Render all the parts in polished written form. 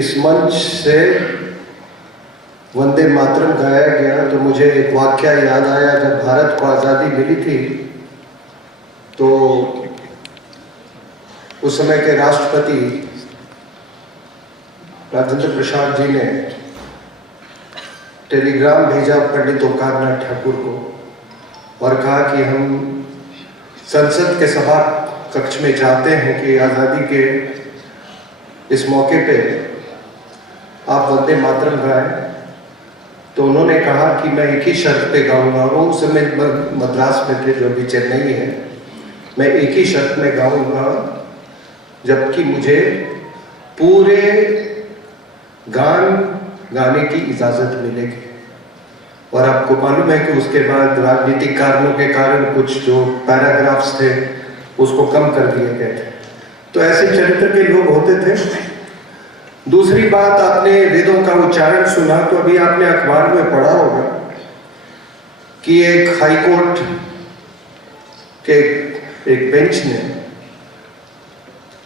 इस मंच से वंदे मातरम गाया गया तो मुझे एक वाकया याद आया। जब भारत को आज़ादी मिली थी तो उस समय के राष्ट्रपति राजेंद्र प्रसाद जी ने टेलीग्राम भेजा पंडित ओंकारनाथ ठाकुर को और कहा कि हम संसद के सभा कक्ष में चाहते हैं कि आज़ादी के इस मौके पे आप वंदे मातरम गाएं। तो उन्होंने कहा कि मैं एक ही शर्त पे गाऊंगा, और उस समय मद्रास में थे जो अभी चेन्नई है, मैं एक ही शर्त में गाऊंगा जबकि मुझे पूरे गान गाने की इजाजत मिलेगी। और आपको मालूम है कि उसके बाद राजनीतिक कारणों के कारण कुछ जो पैराग्राफ्स थे उसको कम कर दिए गए थे। तो ऐसे चरित्र के लोग होते थे। दूसरी बात, आपने वेदों का उच्चारण सुना तो अभी आपने अखबार में पढ़ा होगा कि एक हाई कोर्ट के एक बेंच ने,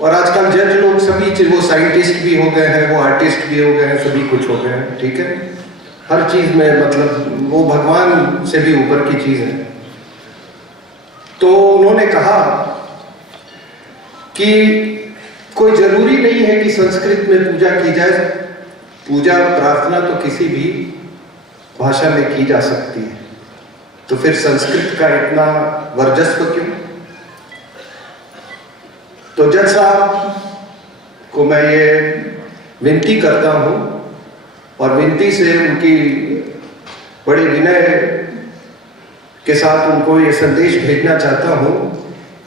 और आजकल जज लोग सभी वो साइंटिस्ट भी हो गए हैं, वो आर्टिस्ट भी हो गए हैं, सभी कुछ हो गए हैं, ठीक है, हर चीज में मतलब वो भगवान से भी ऊपर की चीज है। तो उन्होंने कहा कि कोई जरूरी नहीं है कि संस्कृत में पूजा की जाए, पूजा प्रार्थना तो किसी भी भाषा में की जा सकती है, तो फिर संस्कृत का इतना वर्चस्व क्यों? तो जज साहब को मैं ये विनती करता हूं और विनती से उनकी बड़े विनय के साथ उनको ये संदेश भेजना चाहता हूं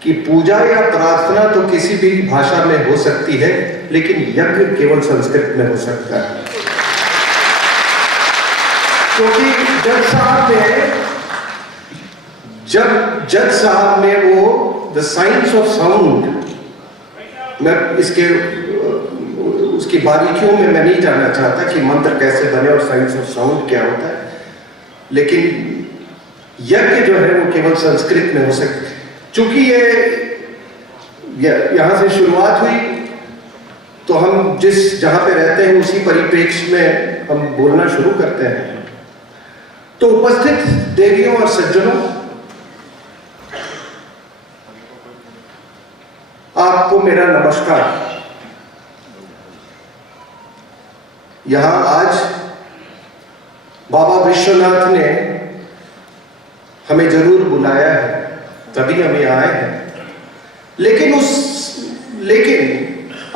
कि पूजा या प्रार्थना तो किसी भी भाषा में हो सकती है, लेकिन यज्ञ केवल संस्कृत में हो सकता है। क्योंकि जज साहब ने वो द साइंस ऑफ साउंड, मैं उसकी बारीकियों में मैं नहीं जानना चाहता कि मंत्र कैसे बने और साइंस ऑफ साउंड क्या होता है, लेकिन यज्ञ जो है वो केवल संस्कृत में हो सकता है। चूंकि ये यहां से शुरुआत हुई तो हम जहां पे रहते हैं उसी परिप्रेक्ष्य में हम बोलना शुरू करते हैं। तो उपस्थित देवियों और सज्जनों, आपको मेरा नमस्कार। यहां आज बाबा विश्वनाथ ने हमें जरूर बुलाया है, तभी हम यहाँ आए हैं, लेकिन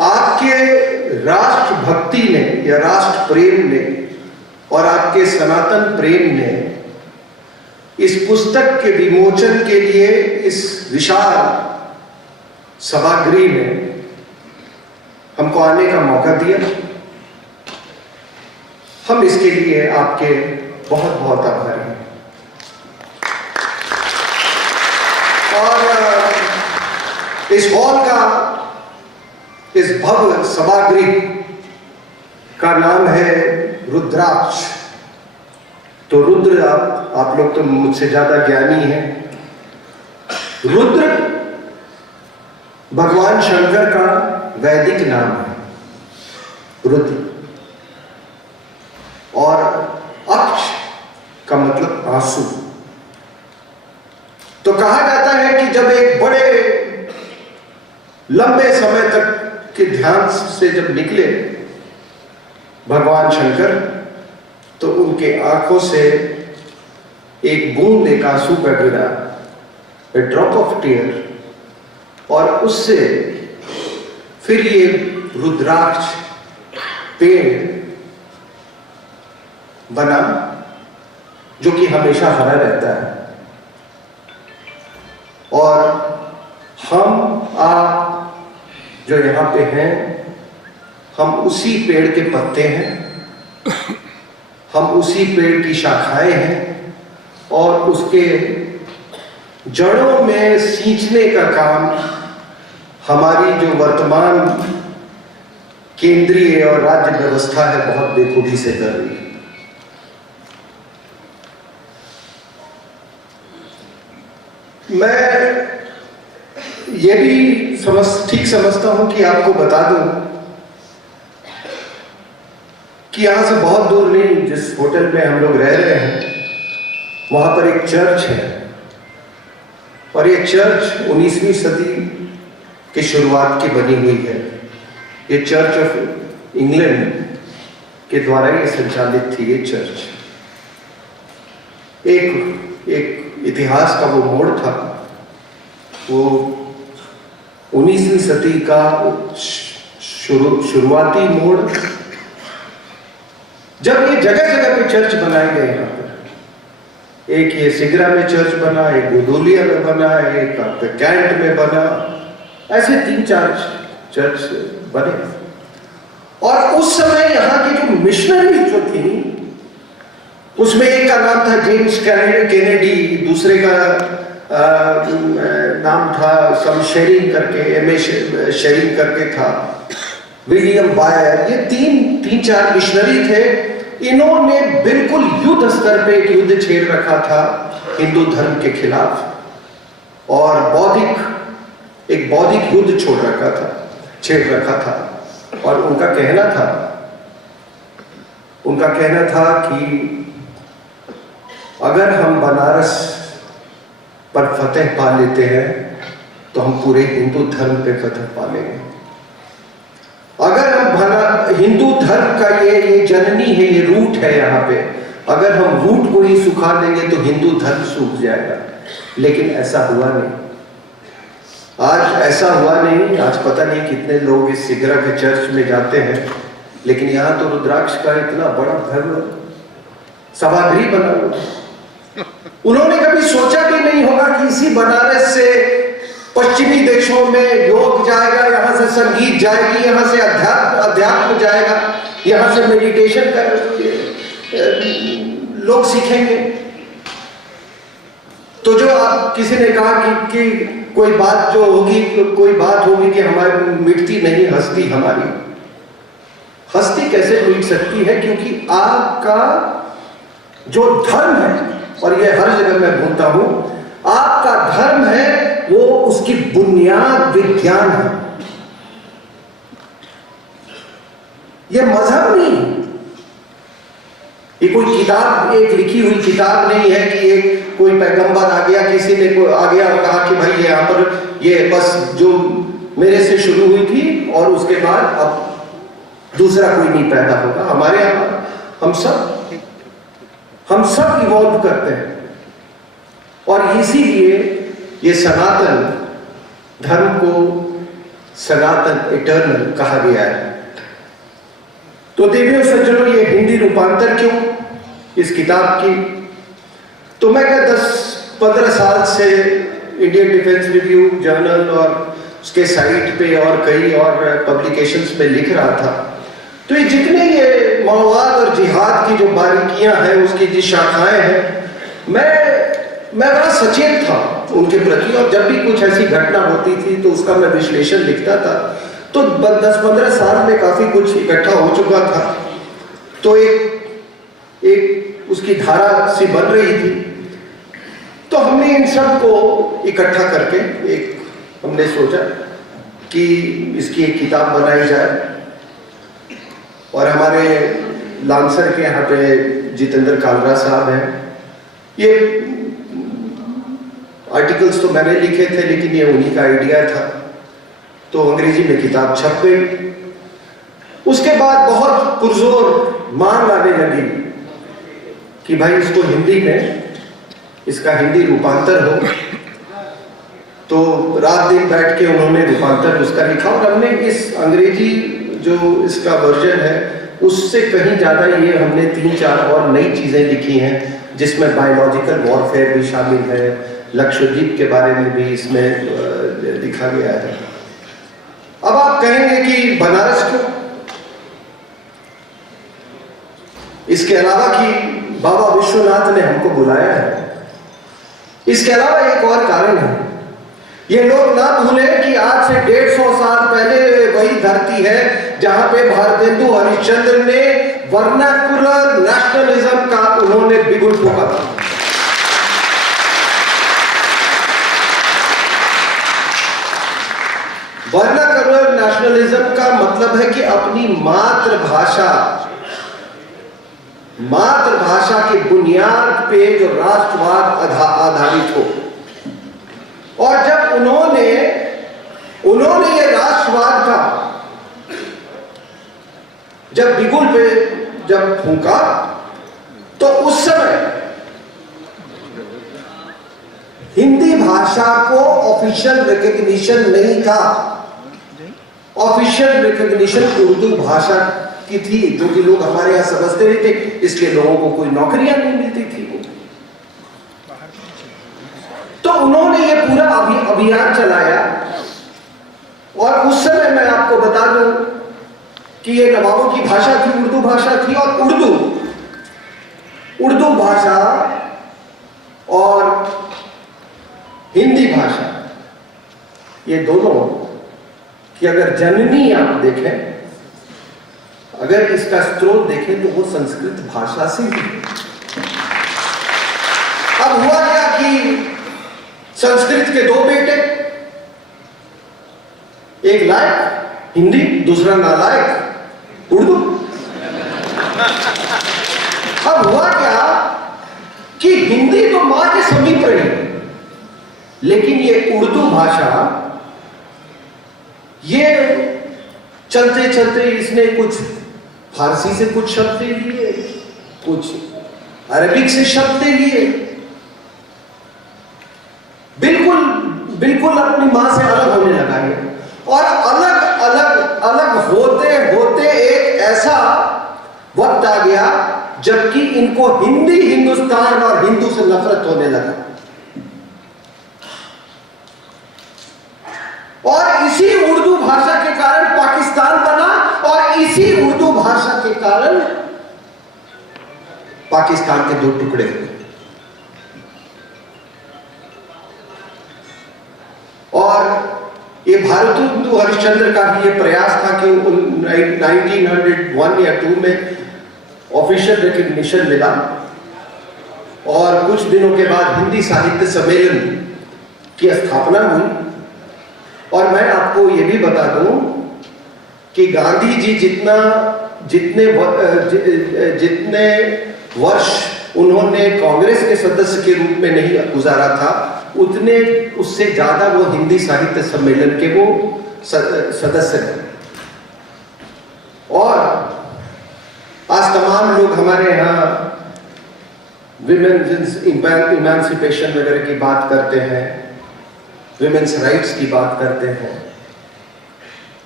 आपके राष्ट्र भक्ति ने या राष्ट्र प्रेम ने और आपके सनातन प्रेम ने इस पुस्तक के विमोचन के लिए इस विशाल सभागृह में हमको आने का मौका दिया। हम इसके लिए आपके बहुत बहुत आभारी हैं। और इस हॉल का, इस भव्य सभागृह का नाम है रुद्राक्ष। तो रुद्र, आप लोग तो मुझसे ज्यादा ज्ञानी हैं। रुद्र भगवान शंकर का वैदिक नाम है रुद्र, और अक्ष का मतलब आंसू। तो कहा जाता है कि जब एक बड़े लंबे समय तक के ध्यान से जब निकले भगवान शंकर, तो उनके आंखों से एक बूंद, एक आंसू का गिरा, ए ड्रॉप ऑफ टीयर, और उससे फिर ये रुद्राक्ष पेड़ बना, जो कि हमेशा हरा रहता है। और हम आप जो यहाँ पे हैं, हम उसी पेड़ के पत्ते हैं, हम उसी पेड़ की शाखाएं हैं, और उसके जड़ों में सींचने का काम हमारी जो वर्तमान केंद्रीय और राज्य व्यवस्था है बहुत बेखूबी से कर रही है। मैं ये भी ठीक समझता हूं कि आपको बता दूं कि यहां से बहुत दूर नहीं, जिस होटल में हम लोग रह रहे हैं, वहां पर एक चर्च है। और ये चर्च 19वीं सदी की शुरुआत की बनी हुई है। ये चर्च ऑफ इंग्लैंड के द्वारा ये संचालित थी। ये चर्च एक इतिहास का वो मोड़ था, वो 19वीं सदी का शुरुआती मोड़, जब ये जगह जगह पे चर्च बनाए गए। यहाँ पर एक ये सिगरा में चर्च बना, एक गोदोलिया में बना, एक कैंट में बना, ऐसे 3-4 चर्च बने। और उस समय यहाँ की जो मिशनरी जो थी, उसमें एक का नाम था जेम्स कैनेडी, दूसरे का नाम था सम शेरिंग करके, एम.ए. शेरिंग करके था, विलियम बायर। ये 3-4 मिशनरी थे। इन्होंने बिल्कुल युद्ध स्तर पे एक युद्ध छेड़ रखा था हिंदू धर्म के खिलाफ, और एक बौद्धिक युद्ध छेड़ रखा था। और उनका कहना था कि अगर हम बनारस पर फतेह पा लेते हैं तो हम पूरे हिंदू धर्म पे फतेह पा लेंगे। अगर हम हिंदू धर्म का ये जननी है, ये रूट है यहाँ पे, अगर हम रूट को ही सुखा देंगे तो हिंदू धर्म सूख जाएगा। लेकिन ऐसा हुआ नहीं। आज ऐसा हुआ नहीं। आज पता नहीं कितने लोग इस सिगरा के चर्च में जाते हैं, लेकिन यहाँ तो रुद्राक्ष का इतना बड़ा भव्य सभागृह बना हुआ। उन्होंने कभी सोचा भी नहीं होगा कि इसी बनारस से पश्चिमी देशों में योग जाएगा, यहाँ से संगीत जाएगी, यहाँ से अध्यात्म जाएगा, यहाँ से मेडिटेशन कर लोग सीखेंगे। तो जो आप किसी ने कहा कि कोई बात होगी कि हमारी मिटती नहीं हस्ती, हमारी हस्ती कैसे मिट सकती है? क्योंकि आपका जो धर्म है, और ये हर जगह मैं बोलता हूं, आपका धर्म है वो उसकी बुनियाद विज्ञान है। ये मजहब नहीं, ये कोई किताब, एक लिखी हुई किताब नहीं है कि एक कोई पैगंबर आ गया, किसी ने आ गया और कहा कि भाई यहाँ पर ये बस जो मेरे से शुरू हुई थी और उसके बाद अब दूसरा कोई नहीं पैदा होगा। हमारे यहाँ हम सब इवॉल्व करते हैं, और इसीलिए ये सनातन धर्म को सनातन इटर्नल कहा गया है। तो देवियों सज्जनों, ये हिंदी रूपांतर क्यों इस किताब की? तो मैं 10-15 साल से इंडियन डिफेंस रिव्यू जर्नल और उसके साइट पे और कई और पब्लिकेशंस में लिख रहा था, तो ये जितने ये मौवाद और जिहाद की जो बारीकियां हैं, उसकी जो शाखाएं हैं, मैं बड़ा सचेत था उनके प्रति। और जब भी कुछ ऐसी घटना होती थी तो उसका मैं विश्लेषण लिखता था। तो 10-15 साल में काफी कुछ इकट्ठा हो चुका था, तो एक उसकी धारा सी बन रही थी। तो हमने इन सब को इकट्ठा करके हमने सोचा कि इसकी एक किताब बनाई जाए। और हमारे लांसर के यहाँ पे जितेंद्र कालरा साहब हैं, ये आर्टिकल्स तो मैंने लिखे थे लेकिन ये उन्हीं का आइडिया था, तो अंग्रेजी में किताब छप गई। उसके बाद बहुत पुरजोर मांग आने लगी कि भाई इसको हिंदी में, इसका हिंदी रूपांतर हो। तो रात दिन बैठ के उन्होंने रूपांतर उसका लिखा, और हमने इस अंग्रेजी जो इसका वर्जन है उससे कहीं ज्यादा ये हमने 3-4 और नई चीजें लिखी हैं, जिसमें बायोलॉजिकल वॉरफेयर भी शामिल है, लक्षद्वीप के बारे में भी इसमें लिखा गया है। अब आप कहेंगे कि बनारस क्यों? इसके अलावा कि बाबा विश्वनाथ ने हमको बुलाया है, इसके अलावा एक और कारण है। ये लोग ना भूले कि आज से 150 साल पहले वही धरती है जहां पे भारतेंदु हरिश्चंद्र ने वर्नाकुलर नेशनलिज्म का उन्होंने बिगुल फूंका था। वर्नाकुलर नेशनलिज्म का मतलब है कि अपनी मातृभाषा की बुनियाद पे जो राष्ट्रवाद आधारित हो। और जब उन्होंने ये राष्ट्रवाद का जब बिगुल पे जब फूंका, तो उस समय हिंदी भाषा को ऑफिशियल रिकॉग्निशन नहीं था। ऑफिशियल रिकॉग्निशन उर्दू भाषा की थी, जो कि लोग हमारे यहां समझते नहीं थे, इसलिए लोगों को कोई नौकरियां नहीं मिलती थी। तो उन्होंने ये पूरा अभियान चलाया। और उस समय मैं आपको बता दूं कि ये नवाबों की भाषा थी, उर्दू भाषा थी। और उर्दू भाषा और हिंदी भाषा, ये दोनों की अगर जननी आप देखें, अगर इसका स्रोत देखें, तो वो संस्कृत भाषा से ही। अब हुआ क्या कि संस्कृत के 2 बेटे, एक लायक हिंदी, दूसरा नालायक उर्दू। अब हुआ क्या कि हिंदी तो मां के समीप रही, लेकिन ये उर्दू भाषा, ये चलते चलते इसने कुछ फारसी से कुछ शब्द लिए, कुछ अरबिक से शब्द लिए, बिल्कुल अपनी मां से अलग होने लगा है। और अलग होते होते एक ऐसा वक्त आ गया जबकि इनको हिंदुस्तान और हिंदू से नफरत होने लगा। और इसी उर्दू भाषा के कारण पाकिस्तान बना, और इसी उर्दू भाषा के कारण पाकिस्तान के 2 टुकड़े हुए। और ये भारतेंदु हरिश्चंद्र का भी ये प्रयास था कि 1901 या 2 में ऑफिशियल रिकॉग्निशन मिला। और कुछ दिनों के बाद हिंदी साहित्य सम्मेलन की स्थापना हुई। और मैं आपको ये भी बता दूं कि गांधी जी जितने वर्ष उन्होंने कांग्रेस के सदस्य के रूप में नहीं गुजारा था, उतने उससे ज्यादा वो हिंदी साहित्य सम्मेलन के वो सदस्य हैं। और आज तमाम लोग हमारे यहाँ विमेन्स इमांसिपेशन वगैरह की बात करते हैं, विमेन्स राइट्स की बात करते हैं।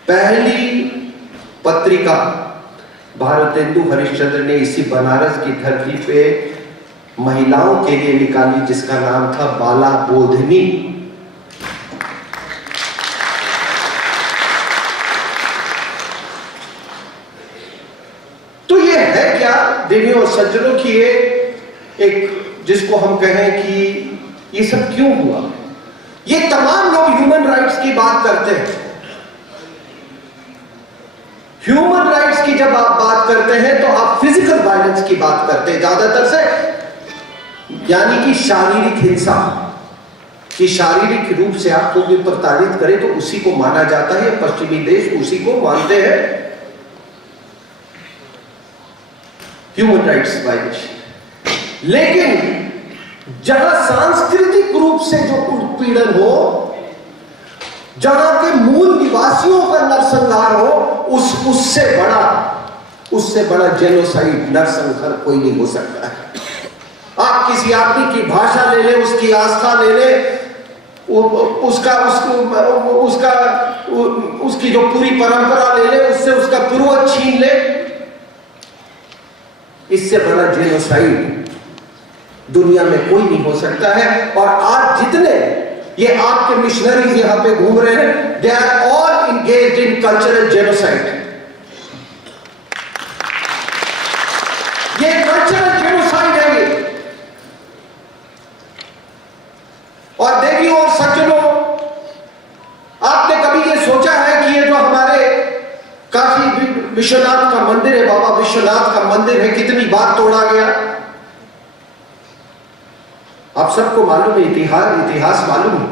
पहली पत्रिका भारतेंदु हरिश्चंद्र ने इसी बनारस की धरती पे महिलाओं के लिए निकाली, जिसका नाम था बाला बोधिनी। देवियों और सज्जनों की एक जिसको हम कहें कि ये सब क्यों हुआ। ये तमाम लोग ह्यूमन राइट्स की बात करते हैं। ह्यूमन राइट्स की जब आप बात करते हैं तो आप फिजिकल वायलेंस की बात करते हैं ज्यादातर से, यानी कि शारीरिक हिंसा कि शारीरिक रूप से आपको भी प्रताड़ित करे तो उसी को माना जाता है। पश्चिमी देश उसी को मानते हैं ह्यूमन राइट्स वायलेशन। लेकिन जहां सांस्कृतिक रूप से जो उत्पीड़न हो, जहां के मूल निवासियों का नरसंहार हो, उससे बड़ा जेनोसाइड नरसंहार कोई नहीं हो सकता है। आप किसी आदमी की भाषा ले ले, उसकी आस्था ले ले, उसकी जो पूरी परंपरा ले ले, उससे उसका पूर्वज छीन ले, इससे बड़ा जेनोसाइड दुनिया में कोई नहीं हो सकता है। और आज जितने ये आपके मिशनरीज यहां पे घूम रहे हैं, they are all engaged in cultural genocide. ये कल्चरल जेनोसाइड है ये। और देवियों और सज्जनों, आपने कभी ये सोचा है कि ये जो हमारे काशी विश्वनाथ का मंदिर है, बाबा विश्वनाथ का मंदिर है, कितनी बार तोड़ा गया? आप सबको मालूम है, इतिहास मालूम है।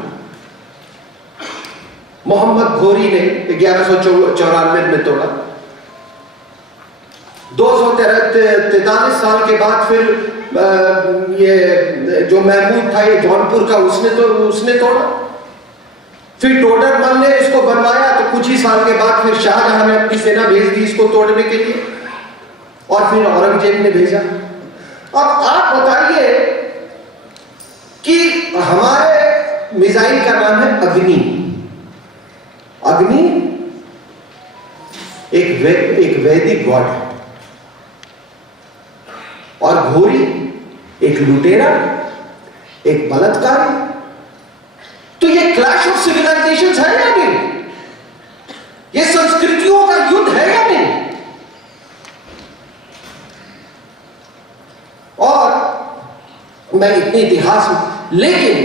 मोहम्मद घोरी ने 1194 में तोड़ा। 243 साल के बाद फिर ये जो महमूद था, ये जौनपुर का, उसने तोड़ा। फिर टोडरमल ने इसको बनवाया, तो कुछ ही साल के बाद फिर शाहजहां ने अपनी सेना भेज दी इसको तोड़ने के लिए, और फिर औरंगजेब ने भेजा। अब आप बताइए कि हमारे मिसाइल का नाम है अग्नि। अग्नि एक वैदिक गॉड है, और घोरी एक लुटेरा, एक बलात्कारी। तो ये क्लैश ऑफ सिविलाइजेशंस है या नहीं? ये संस्कृतियों का युद्ध है या नहीं? और मैं इतने इतिहास में, लेकिन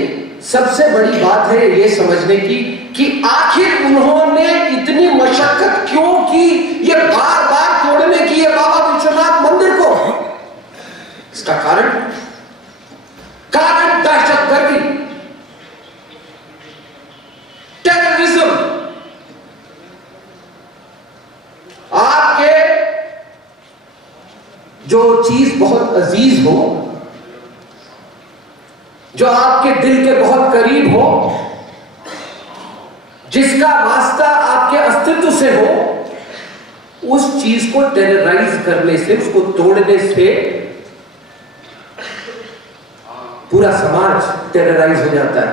सबसे बड़ी बात है ये समझने की कि आखिर उन्होंने इतनी मशक्कत क्यों की ये बार बार तोड़ने की, ये बाबा विश्वनाथ मंदिर को। इसका कारण दहशतगर्दी, टेररिज्म। आपके जो चीज बहुत अजीज हो, जो आपके दिल के बहुत करीब हो, जिसका वास्ता आपके अस्तित्व से हो, उस चीज को टेरराइज करने से, उसको तोड़ने से पूरा समाज टेरराइज हो जाता है।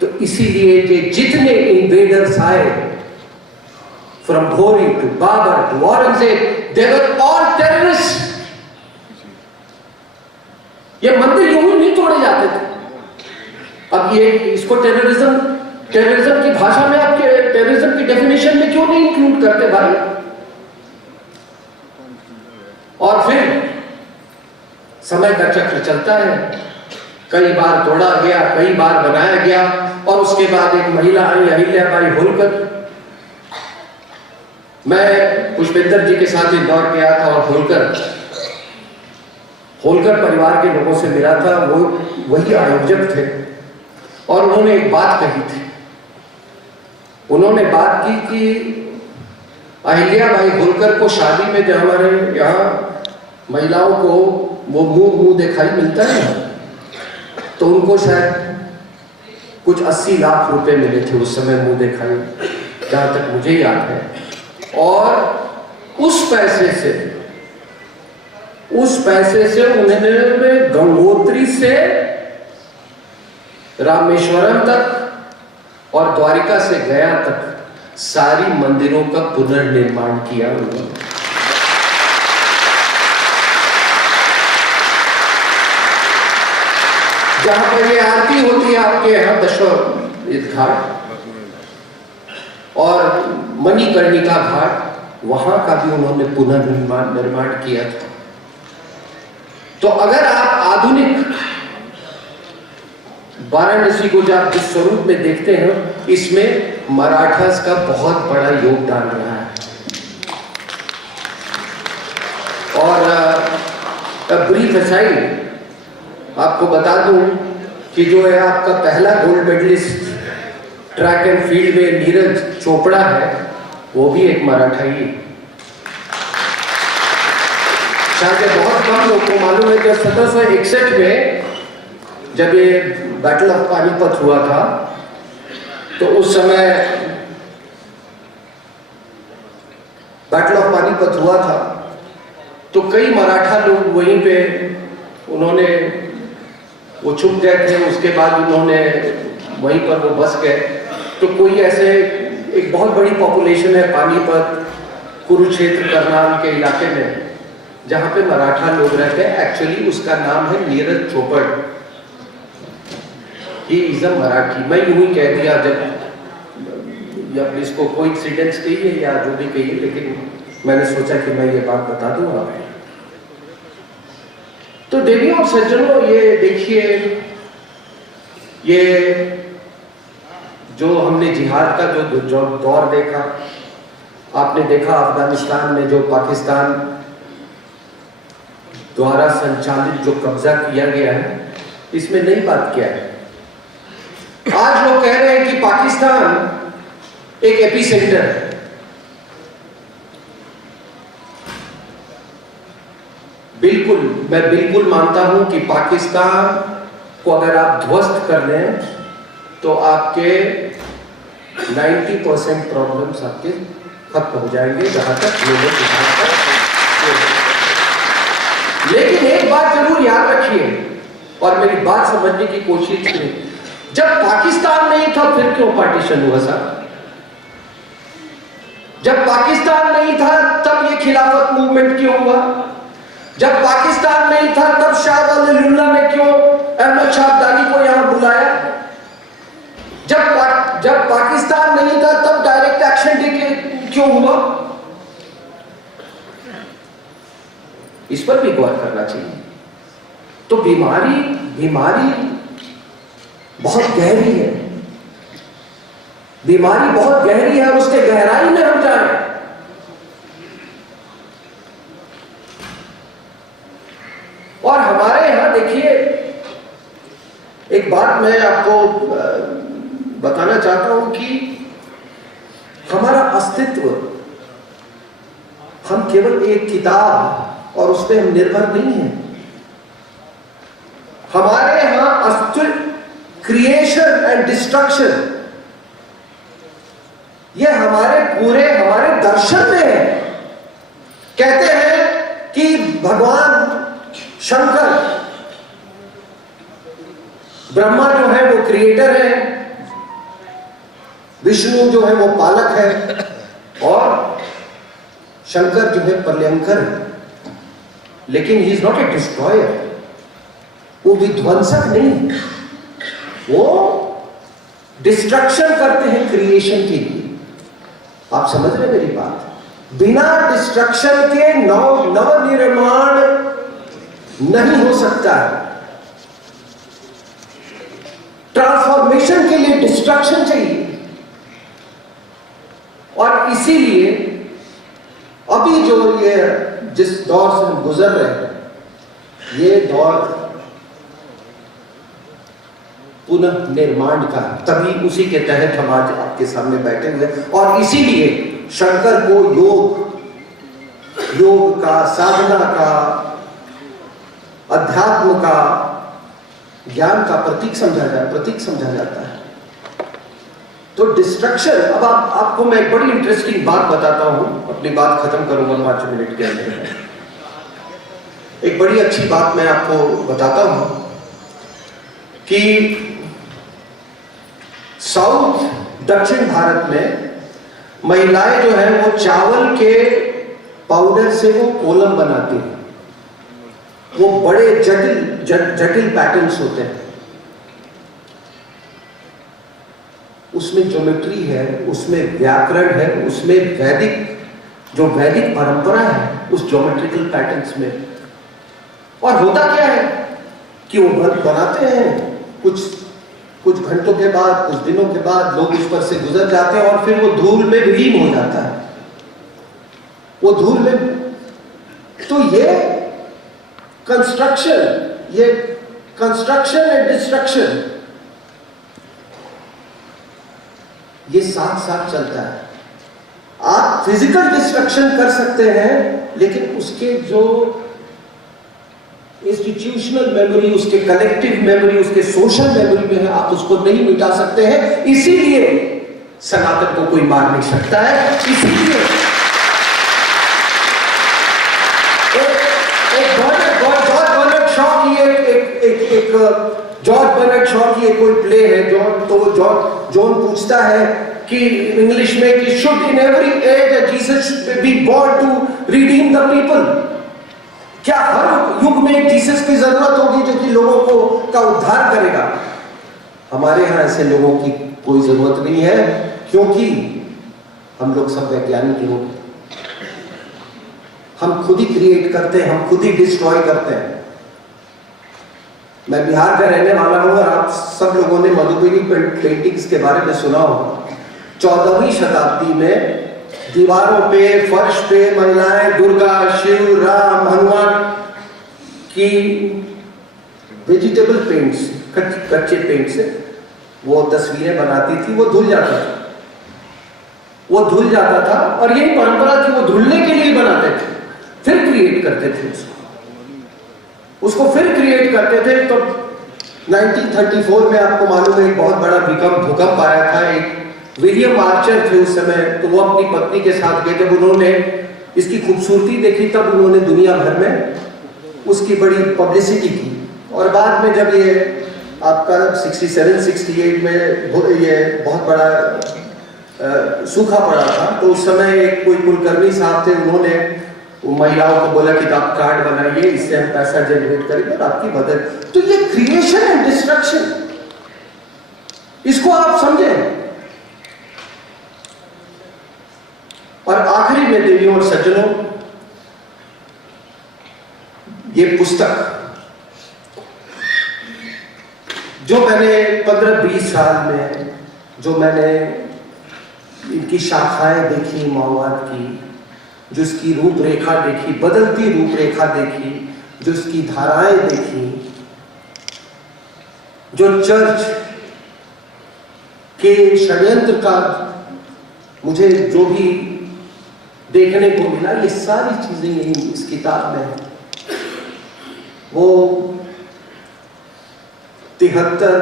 तो इसीलिए ये जितने इन्वेडर्स आए, from Ghori to Babur to Aurangzeb, they were all terrorist. ये मंदिर यूं ही नहीं तोड़े जाते थे। अब ये इसको टेररिज्म की भाषा में, आपके टेररिज्म की डेफिनेशन में क्यों नहीं इंक्लूड करते भाई? और फिर समय का चक्र चलता है, कई बार तोड़ा गया, कई बार बनाया गया, और उसके बाद एक महिला आई, अहिल्याबाई होलकर। मैं पुष्पेंद्र जी के साथ इंदौर गया था, और होलकर परिवार के लोगों से मिला था, वो वही आयोजक थे, और उन्होंने एक बात कही थी। उन्होंने बात की कि अहिल्याबाई होलकर को शादी में, जब हमारे यहाँ महिलाओं को वो मुंह दिखाई मिलता है, तो उनको शायद कुछ 80 लाख रुपए मिले थे उस समय मुंह दिखाई, जहां तक मुझे याद है। और उस पैसे से उन्होंने गंगोत्री से रामेश्वरम तक और द्वारिका से गया तक सारी मंदिरों का पुनर्निर्माण किया उन्होंने। जहां पर ये आरती होती है आपके यहाँ दशाश्वमेध घाट और मणिकर्णिका घाट, वहां का भी उन्होंने पुनर्निर्माण किया था। तो अगर आप आधुनिक वाराणसी को जब जिस स्वरूप में देखते हैं, इसमें मराठास का बहुत बड़ा योगदान रहा है। और ब्रीफ असाइड आपको बता दूं कि जो है आपका पहला gold medalist track and field में नीरज चोपड़ा है, वो भी एक मराठा ही है। शायद बहुत कम लोगों को मालूम है कि 1761 में जब ये बैटल ऑफ पानीपत हुआ था, तो उस समय बैटल ऑफ पानीपत हुआ था, तो कई मराठा लोग वहीं पे उन्होंने वो छुप गए थे। उसके बाद उन्होंने वहीं पर वो बस गए। तो कोई ऐसे एक बहुत बड़ी पॉपुलेशन है पानीपत, कुरुक्षेत्र, करनाल के इलाके में, जहां पे मराठा लोग रहते हैं। एक्चुअली उसका नाम है Neeraj Chopra. He is a Marathi. मैं यूं ही कह दिया, जब इसको कोई इंसिडेंट्स कहिए या जो भी कहिए, लेकिन मैंने सोचा कि मैं ये बात बता दूंगा। तो देवियों और सज्जनों, ये देखिए, ये जो हमने जिहाद का जो दौर देखा, आपने देखा अफगानिस्तान में जो पाकिस्तान द्वारा संचालित जो कब्जा किया गया है, इसमें नई बात क्या है। आज लोग कह रहे हैं कि पाकिस्तान एक एपिसेंटर है। बिल्कुल, मैं बिल्कुल मानता हूं कि पाकिस्तान को अगर आप ध्वस्त कर दें तो आपके 90% प्रॉब्लम्स आपके खत्म हो जाएंगे, जहां तक लेकिन एक बात जरूर याद रखिए और मेरी बात समझने की कोशिश करें। जब पाकिस्तान नहीं था फिर क्यों पार्टीशन हुआ साहब? जब पाकिस्तान नहीं था तब ये खिलाफत मूवमेंट क्यों हुआ? जब पाकिस्तान नहीं था तब शाह वलीउल्लाह ने क्यों अहमद शाह अब्दाली को यहां बुलाया? जब पाकिस्तान नहीं था तब डायरेक्ट एक्शन डे क्यों हुआ? इस पर भी गौर करना चाहिए। तो बीमारी बहुत गहरी है। बीमारी बहुत गहरी है, उसके गहराई में हम जाए। और हमारे यहां देखिए, एक बात मैं आपको बताना चाहता हूं कि हमारा अस्तित्व, हम केवल एक किताब और उस पर हम निर्भर नहीं हैं। हमारे यहां अस्तित्व, क्रिएशन एंड डिस्ट्रक्शन, ये हमारे दर्शन में है। कहते हैं कि भगवान शंकर, ब्रह्मा जो है वो क्रिएटर है, विष्णु जो है वो पालक है, और शंकर जो है प्रलयंकर है। लेकिन he is not a destroyer. वो विध्वंसक नहीं, वो डिस्ट्रक्शन करते हैं क्रिएशन के लिए। आप समझ रहे मेरी बात? बिना डिस्ट्रक्शन के नवनिर्माण नहीं हो सकता है। ट्रांसफॉर्मेशन के लिए डिस्ट्रक्शन चाहिए। और इसीलिए अभी जो ये जिस दौर से हम गुजर रहे हैं, ये दौर पुनः निर्माण का, तभी उसी के तहत हम आज आपके सामने बैठे हुए। और इसीलिए शंकर को योग का, साधना का, अध्यात्म का, ज्ञान का प्रतीक समझा जाता है। तो डिस्ट्रक्शन, अब आपको मैं एक बड़ी इंटरेस्टिंग बात बताता हूं, अपनी बात खत्म करूंगा 5 मिनट के अंदर। एक बड़ी अच्छी बात मैं आपको बताता हूं कि साउथ, दक्षिण भारत में महिलाएं जो है वो चावल के पाउडर से वो कोलम बनाती हैं। वो बड़े जटिल पैटर्न्स होते हैं, उसमें ज्योमेट्री है, उसमें व्याकरण है, उसमें वैदिक जो वैदिक परंपरा है उस ज्योमेट्रिकल पैटर्न्स में। और होता क्या है कि वो बनाते हैं, कुछ घंटों के बाद, कुछ दिनों के बाद लोग उस पर से गुजर जाते हैं और फिर वो धूल में विलीन हो जाता है, वो धूल में। तो ये कंस्ट्रक्शन एंड डिस्ट्रक्शन ये साथ साथ चलता है। आप फिजिकल डिस्ट्रक्शन कर सकते हैं, लेकिन उसके जो इंस्टीट्यूशनल मेमोरी, उसके कलेक्टिव मेमोरी, उसके सोशल मेमोरी में है, आप उसको नहीं मिटा सकते हैं। इसीलिए सनातन को कोई मार नहीं सकता है। इसीलिए जॉर्ज बर्नार्ड शॉ की एक कोई प्ले है, जॉन पूछता है कि इंग्लिश में कि should in every age Jesus be born to redeem the people. क्या हर युग में एक जीसस की जरूरत होगी जो कि लोगों को का उद्धार करेगा? हमारे यहां ऐसे लोगों की कोई जरूरत नहीं है, क्योंकि हम लोग सब वैज्ञानिक लोग हैं। हम खुद ही क्रिएट करते हैं, हम खुद ही डिस्ट्रॉय करते हैं। मैं बिहार का रहने वाला हूं और आप सब लोगों ने मधुबनी पेंटिंग्स के बारे में सुना होगा। 14वीं शताब्दी में दीवारों पे, फर्श पे महिलाएं दुर्गा, शिव, राम, हनुमान की वेजिटेबल पेंट्स, कच्चे पेंट से वो तस्वीरें बनाती थी। वो धुल जाता था और यही परंपरा थी, वो धुलने के लिए बनाते थे, फिर क्रिएट करते थे उसको फिर क्रिएट करते थे। तो 1934 में आपको मालूम है एक बहुत बड़ा भूकंप आया था। एक विलियम आर्चर थे उस समय, तो वो अपनी पत्नी के साथ गए। जब उन्होंने इसकी खूबसूरती देखी तब उन्होंने दुनिया भर में उसकी बड़ी पब्लिसिटी की। और बाद में जब ये आपका 67-68 में ये बहुत बड़ा सूखा पड़ा था, तो उस समय एक कोई कुलकर्णी साहब थे, उन्होंने महिलाओं को बोला कि आप कार्ड बनाइए, इससे हम पैसा जनरेट करेंगे और आपकी मदद। तो ये क्रिएशन एंड डिस्ट्रक्शन, इसको आप समझें। और आखिरी में देवियों और सज्जनों, ये पुस्तक जो मैंने 15-20 साल में जो मैंने इनकी शाखाएं देखी माओवाद की, जो इसकी रूपरेखा देखी, बदलती रूपरेखा देखी, जो इसकी धाराएं देखी, जो चर्च के षड्यंत्र का मुझे जो भी देखने को मिला, ये सारी चीजें यही इस किताब में है। वो 73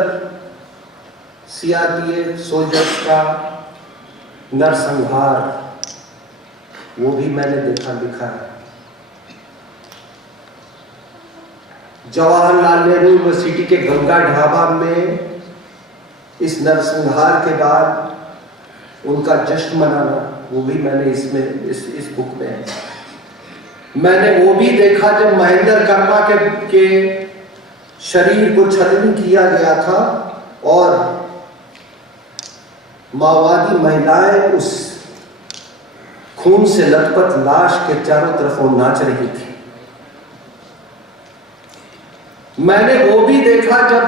सीआरपीएफ सोल्जर्स का नरसंहार, वो भी मैंने लिखा है। जवाहरलाल नेहरू यूनिवर्सिटी के गंगा ढाबा में इस नरसंहार के बाद उनका जश्न मनाना, वो भी मैंने इसमें इस बुक में है। मैंने वो भी देखा जब महेंद्र कर्मा के शरीर को छलनी किया गया था और माओवादी महिलाएं उस खून से लथपथ लाश के चारों तरफ वो नाच रही थी। मैंने वो भी देखा जब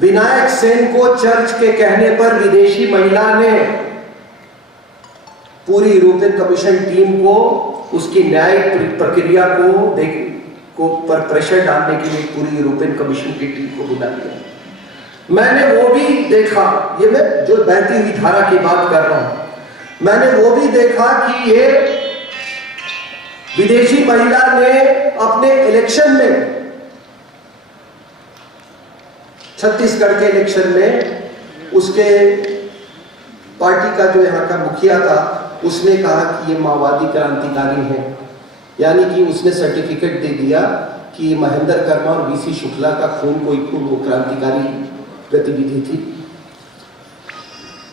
विनायक सेन को चर्च के कहने पर विदेशी महिला ने पूरी यूरोपियन कमीशन टीम को उसकी न्यायिक प्रक्रिया को पर प्रेशर डालने के लिए पूरी यूरोपियन कमीशन की टीम को बुला लिया। मैंने वो भी देखा, ये मैं जो बहती हुई धारा की बात कर रहा हूं, मैंने वो भी देखा कि ये विदेशी महिला ने अपने इलेक्शन में, छत्तीसगढ़ के इलेक्शन में, उसके पार्टी का जो यहाँ का मुखिया था, उसने कहा कि ये माओवादी क्रांतिकारी है, यानी कि उसने सर्टिफिकेट दे दिया कि महेंद्र कर्मा और वीसी शुक्ला का खून वो क्रांतिकारी गतिविधि थी।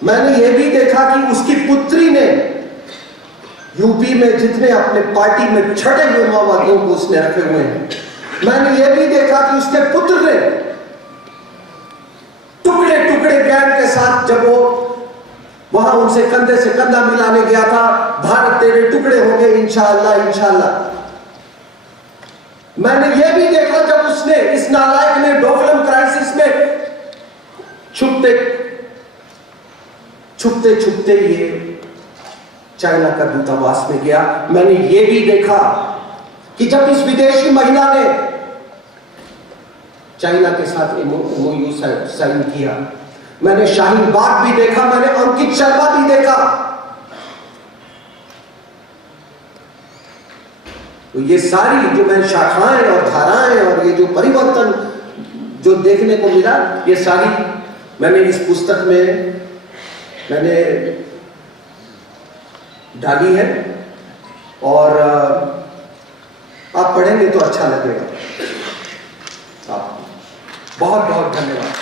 मैंने ये भी देखा कि उसकी पुत्री ने यूपी में जितने अपने पार्टी में छटे हुए माओवादियों को उसने रखे हुए हैं, मैंने ये भी देखा कि उसके पुत्र ने टुकड़े टुकड़े गैंग के साथ जब वो वहां उनसे हमसे कंधे से कंधा मिलाने गया था, भारत तेरे टुकड़े होंगे इंशाअल्लाह इंशाअल्लाह। मैंने यह भी देखा जब उसने, इस नालायक ने डोकलाम क्राइसिस में छुपते छुपते छुपते ये चाइना का दूतावास में गया। मैंने यह भी देखा कि जब इस विदेशी महिला ने चाइना के साथ एमओयू साइन किया, मैंने शाहीन बाग भी देखा, मैंने अंकित शर्मा भी देखा। तो ये सारी जो मैं शाखाएं और धाराएं और ये जो परिवर्तन जो देखने को मिला, ये सारी मैंने इस पुस्तक में मैंने डाली है और आप पढ़ेंगे तो अच्छा लगेगा। आप बहुत बहुत धन्यवाद।